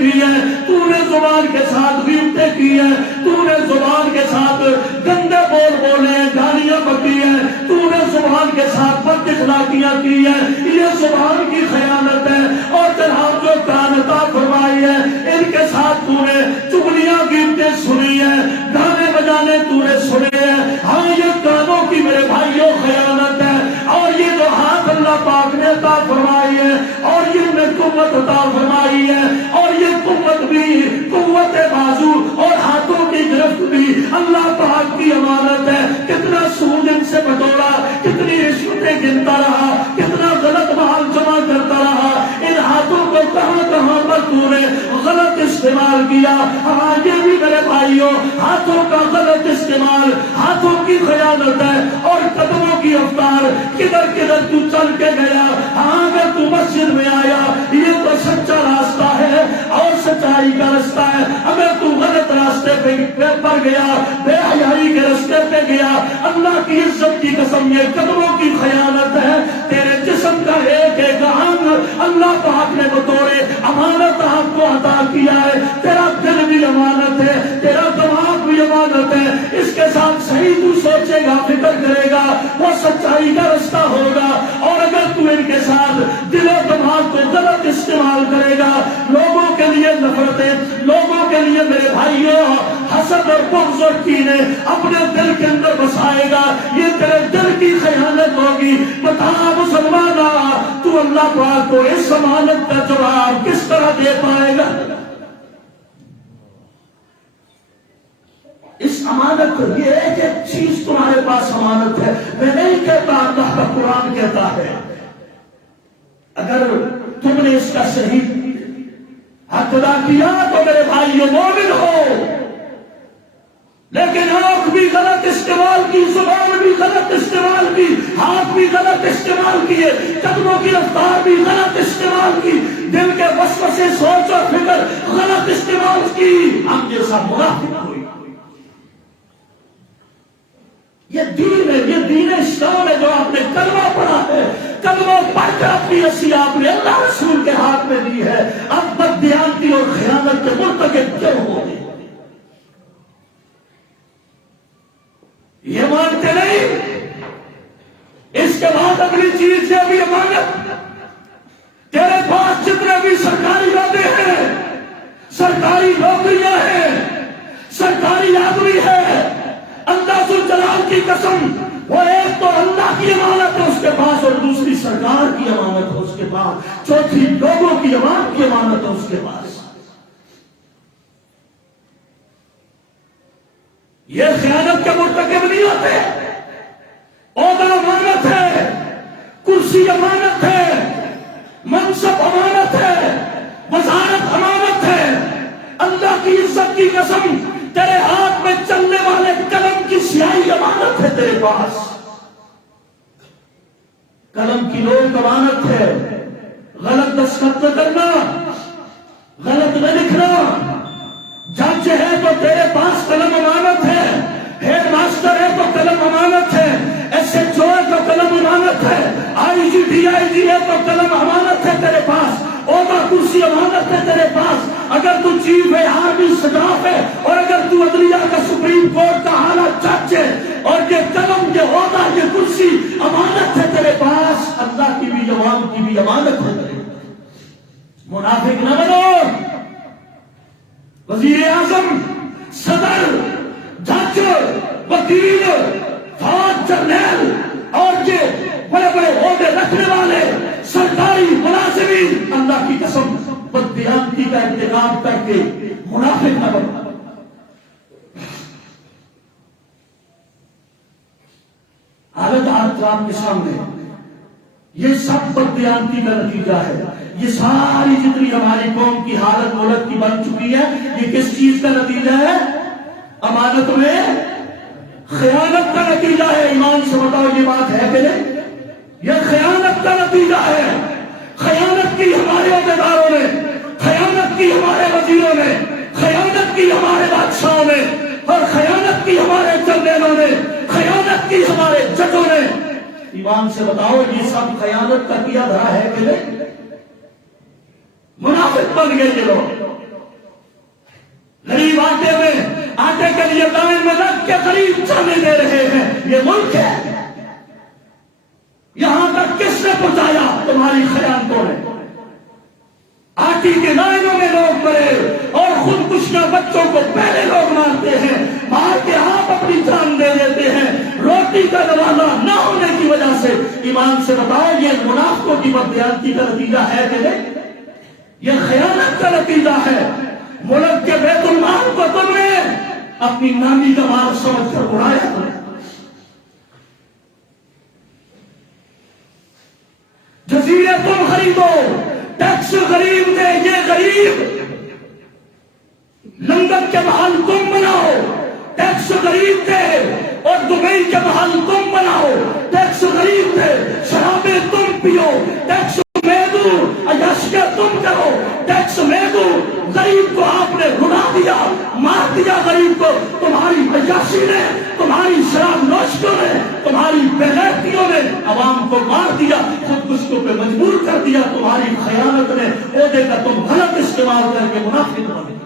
کی ہے، تو نے زبان کے ساتھ غیبتیں کی ہے، تو نے زبان کے ساتھ گندے بول بولے ہیں، گالیاں بکی ہیں، تو نے زبان کے ساتھ بد اخلاقیاں کی ہیں، یہ زبان کی خیانت ہے۔ اور جناب جو کان عطا فرمائی ہے ان کے ساتھ تو نے چغلیاں غیبتیں سنی ہیں، گانے بجانے تو نے سنے ہیں۔ ہاں یہ کانوں کی میرے بھائیوں خیانت ہے، اور یہ جو ہاتھ اللہ پاک نے عطا فرمائی ہے اور یہ نے قوت عطا فرمائی ہے، اور یہ قوت بھی قوت بازو اور ہاتھوں کی گرفت بھی اللہ پاک کی امانت ہے۔ کتنا سود ان سے بٹورا، کتنی رشوتیں گنتا رہا، کتنا غلط مال جمع کرتا رہا، ان ہاتھوں کو کہاں کہاں پر تو نے غلط استعمال کیا۔ ہاں یہ بھی میرے بھائیوں ہاتھوں کا غلط استعمال، ہاتھوں کی خیانت ہے، اور قدموں کی رفتار کدھر کدھر تو چل کے گیا۔ ہاں اگر تو مسجد میں آیا یہ تو سچا راستہ ہے اور سچائی کا راستہ ہے، اگر تو غلط راستے پہ پر گیا، بے حیائی کے راستے پہ گیا، اللہ کی عزت کی قسم یہ قدموں کی خیانت ہے۔ تیرے جسم کا ایک ایک انگ اللہ پاک نے بطور امانت آپ کو عطا کیا ہے۔ تیرا دل بھی امانت ہے، تیرا دماغ بھی امانت ہے، اس کے ساتھ صحیح تو سوچے گا، فکر کرے گا، وہ سچائی کا راستہ ہوگا۔ اور اگر تو ان کے ساتھ دل و دماغ کو غلط استعمال کرے گا، لوگوں کے لیے نفرتیں، لوگوں کے لیے میرے بھائیوں حسد اور بغض اور کینے اپنے دل کے اندر بسائے گا، یہ تیرے دل کی خیانت ہوگی۔ بتا مسلمانہ تو اللہ پاک کو اس امانت کا جواب کس طرح دے پائے گا؟ اس امانت کو، یہ ایک ایک چیز تمہارے پاس امانت ہے۔ میں نہیں کہتا، اللہ کا قرآن کہتا ہے اگر تم نے اس کا صحیح حق ادا کیا تو میرے بھائیو مومن ہو، لیکن آنکھ بھی غلط استعمال کی، زبان بھی غلط استعمال کی، ہاتھ بھی غلط استعمال کیے، قدموں کی رفتار بھی غلط استعمال کی، دل کے وسوسے سوچ اور فکر غلط استعمال کی، ہم جیسا منافق ہوئی۔ یہ دین ہے، یہ دین اسلام ہے جو آپ نے کلمہ پڑھا ہے، کلمہ پڑھ کر اپنی رسی آپ نے اللہ رسول کے ہاتھ میں دی ہے، اب بددیانتی اور خیانت کے مرتکب کیوں ہو گئے؟ یہ مانتے نہیں۔ اس کے بعد اگلی چیز یہ بھی امانت، تیرے پاس جتنے بھی سرکاری عہدے ہیں، سرکاری نوکریاں ہیں، سرکاری آدمی ہے، اللہ ذو الجلال کی قسم، وہ ایک تو اللہ کی امانت ہے اس کے پاس، اور دوسری سرکار کی امانت ہے اس کے پاس، چوتھی لوگوں کی امانت کی امانت ہے اس کے پاس۔ یہ خیانت کے مرتکب نہیں ہوتے۔ عہدہ امانت ہے، کرسی امانت ہے، منصب امانت ہے، وزارت امانت ہے۔ اللہ کی عزت کی قسم، تیرے ہاتھ میں چلنے والے قلم کی سیاہی امانت ہے تیرے پاس، قلم کی نوک امانت ہے، غلط دستخط نہ کرنا، غلط نہ لکھنا۔ جج ہے تو تیرے پاس قلم امانت ہے، ہیڈ ماسٹر ہے تو قلم امانت ہے، ایس ایچ او ہے تو قلم امانت ہے، آئی جی ڈی آئی جی ہے تو قلم امانت ہے تیرے پاس، عہدہ کرسی امانت ہے تیرے پاس۔ اگر تو چیف آرمی اسٹاف ہے، اور اگر تو عدلیہ کا سپریم کورٹ کا اعلیٰ جج ہے، اور یہ قلم، یہ عہدہ، یہ کرسی امانت ہے تیرے پاس، اللہ کی بھی عوام کی بھی امانت ہے تیرے پاس۔ منافق نہ بنو۔ وزیر اعظم، صدر، جج، وکیل، فوج، جرنیل اور یہ بڑے بڑے عہدے رکھنے والے سرکاری ملازمین، اللہ کی قسم بددیانتی کا انتخاب کر کے منافق نہ بنو۔ حالت آپ کے سامنے، یہ سب بددیانتی کا نتیجہ ہے۔ یہ ساری جتنی ہماری قوم کی حالت ملک کی بن چکی ہے، یہ کس چیز کا نتیجہ ہے؟ امانت میں خیانت کا نتیجہ ہے۔ ایمان سے بتاؤ یہ بات ہے کہ نہیں؟ یہ خیانت کا نتیجہ ہے۔ خیانت کی ہمارے عہدیداروں نے، خیانت کی ہمارے وزیروں نے، خیانت کی ہمارے بادشاہوں نے، اور خیانت کی ہمارے جرنیلوں نے، خیانت کی ہمارے ججوں نے۔ ایمان سے بتاؤ یہ سب خیانت کا کیا دھرا ہے کہ نہیں؟ منافق بن گئے یہ لوگ۔ غریب آٹے کے لیے لائن میں رکھ کے غریب چاندے دے رہے ہیں. یہ ملک ہے. یہاں تک کس نے پہنچایا؟ تمہاری خیانتوں نے. آٹی کی لائنوں میں لوگ مرے اور خودکشیاں بچوں کو پہلے لوگ مارتے ہیں. مار کے آپ اپنی جان دے دیتے ہیں روٹی کا دروازہ نہ ہونے کی وجہ سے. ایمان سے بتاؤ یہ منافقوں کی بددیانتی کا نتیجہ ہے کہ نہیں؟ یہ خیانت کا نتیجہ ہے. ملک کے بیت المال کو تم نے اپنی نامی کا مال سمجھ کر اڑایا. جزیرے تم خریدو، ٹیکس غریب دے. یہ غریب لندن کے محل تم بناؤ، ٹیکس غریب دے. اور دبئی کے محل تم بناؤ، ٹیکس غریب دے. شرابیں تم پیو، ٹیکس میں دوں. عیاشیاں تم کرو، ٹیکس میں دوں. غریب کو آپ نے رلا دیا، مار دیا. غریب کو تمہاری عیاشی نے، تمہاری شراب نوشیوں نے، تمہاری بےغیرتیوں نے عوام کو مار دیا، خودکشیوں پہ مجبور کر دیا. تمہاری خیانت نے عہدے کا تم غلط استعمال کر کے منافق بن گئے.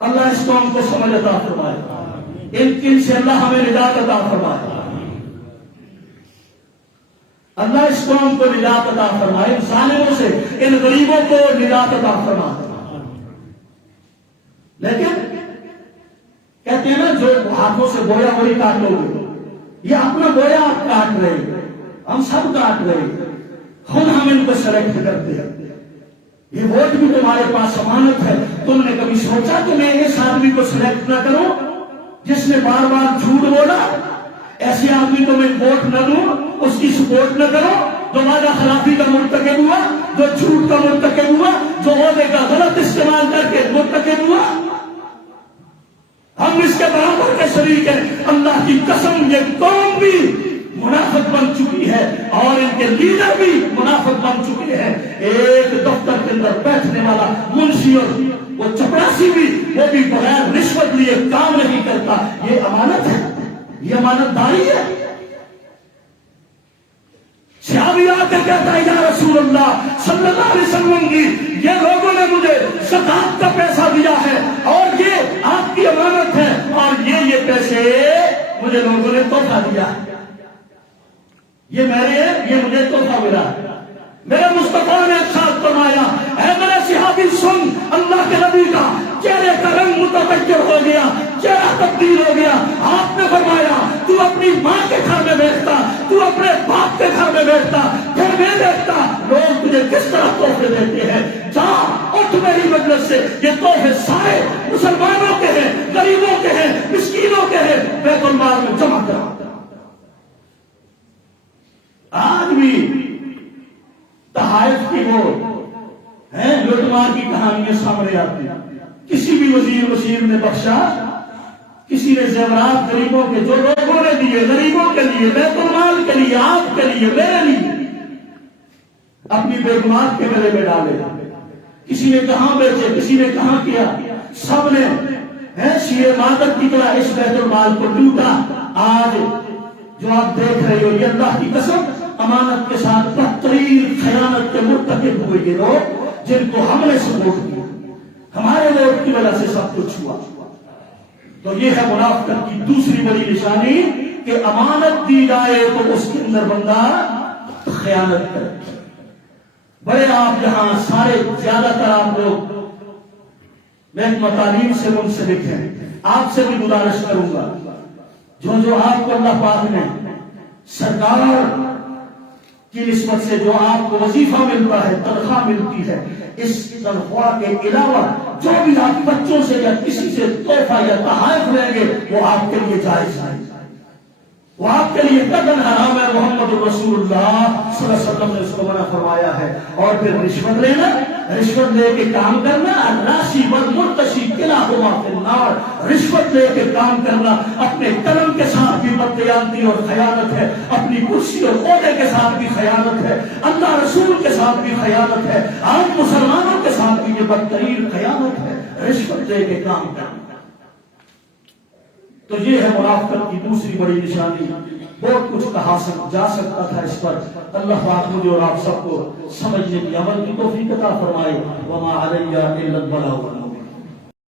اللہ اس قوم کو سمجھ عطا فرمائے. ان سے اللہ ہمیں نجات عطا فرمائے. اللہ اس قوم کو نجات عطا فرمائے. ظالموں سے ان غریبوں کو نجات عطا فرمائے. لیکن کہتے ہیں نا جو ہاتھوں سے بویا وہی کاٹو گے. یہ اپنا بویا آپ کاٹ رہے ہیں، ہم سب کاٹ رہے ہیں. خود ہم ان کو سلیکٹ کرتے ہیں. یہ ووٹ بھی تمہارے پاس امانت ہے. تم نے کبھی سوچا کہ میں اس آدمی کو سلیکٹ نہ کروں جس نے بار بار جھوٹ بولا؟ ایسے آدمی کو میں ووٹ نہ دوں، اس کی سپورٹ نہ کرو جو وعدہ خلافی کا مرتکب ہوا، جو جھوٹ کا مرتکب ہوا، جو عہدے کا غلط استعمال کر کے مرتکب ہوا. ہم اس کے برابر کے شریک ہیں. اللہ کی قسم یہ قوم بھی منافق بن چکی ہے اور ان کے لیڈر بھی منافق بن چکے ہیں. ایک دفتر کے اندر بیٹھنے والا منشی اور وہ چپراسی بھی، وہ بھی بغیر رشوت لیے کام نہیں کرتا. یہ امانت ہے، یہ امانت داری ہے. صحابی آ کے کہتا ہے یا رسول اللہ صلی اللہ علیہ وسلم کی یہ لوگوں نے مجھے زکات کا پیسہ دیا ہے اور یہ آپ کی امانت ہے اور یہ پیسے مجھے لوگوں نے تحفہ دیا ہے. یہ مجھے تحفہ ملا. میرے مصطفیٰ نے ارشاد فرمایا اے میرے صحابی سن، اللہ کے نبی کا چہرے کا رنگ متغیر ہو گیا، چہرہ تبدیل ہو گیا. آپ نے فرمایا تو اپنی ماں کے گھر میں بیٹھتا، تو اپنے باپ کے گھر میں بیٹھتا، گھر میں دیکھتا لوگ تجھے کس طرح تحفے دیتے ہیں. جا اٹھ میری مجلس سے. یہ تحفے سارے مسلمانوں کے ہیں، غریبوں کے ہیں، مسکینوں کے ہیں، بیت المال میں جمع کرا. آج بھی تحائف کی وہ لوٹ مار کی کہانیاں سامنے آتی ہیں. کسی بھی وزیر نے بخشا، کسی نے زیورات غریبوں کے جو لوگوں نے دیے، غریبوں کے لیے، بیت المال کے لیے، آپ کے لیے، میرے لیے، اپنی بیگمات کے گلے میں ڈالے. کسی نے کہاں بیچے، کسی نے کہاں کیا. سب نے شیر مادر کی طرح اس بیت المال کو لوٹا. آج جو آپ دیکھ رہے ہو یہ اللہ کی قسم امانت کے ساتھ بدترین خیانت کے مرتکب ہوئے یہ لوگ جن کو ہم نے سپورٹ کیا، ہمارے ووٹ کی وجہ سے سب کچھ ہوا. تو یہ ہے منافقت کی دوسری بڑی نشانی کہ امانت دی جائے تو اس کے اندر بندہ خیانت کرے. بڑے آپ یہاں سارے زیادہ تر آپ لوگ محکمہ تعلیم سے منسلک ہیں. آپ سے بھی گزارش کروں گا جو آپ کو اللہ پاک نے سرکار کی نسبت سے جو آپ کو وظیفہ ملتا ہے، تنخواہ ملتی ہے، اس تنخواہ کے علاوہ جو بھی آپ بچوں سے یا کسی سے تحفہ یا تحائف لیں گے وہ آپ کے لیے جائز ہے، وہ آپ کے لیے قطعاً حرام ہے. محمد رسول اللہ صلی اللہ علیہ وسلم نے اس کو منع فرمایا ہے. اور پھر رشوت لینا، رشوت لے کے کام کرنا، الراشی والمرتشی کلاہما فی النار. رشوت لے کے کام کرنا اپنے قلم کے ساتھ بھی بددیانتی اور خیانت ہے، اپنی کرسی اور عہدے کے ساتھ بھی خیانت ہے، اللہ رسول کے ساتھ بھی خیانت ہے، عام مسلمانوں کے ساتھ بھی یہ بدترین خیانت ہے، رشوت لے کے کام کرنا. تو یہ ہے منافقت کی دوسری بڑی نشانی. بہت کچھ کہا جا سکتا تھا اس پر. اللہ پاک مجھے اور آپ سب کو سمجھنے کی عمل کی توفیق عطا فرمائے. وما علیہ الا البلاغ.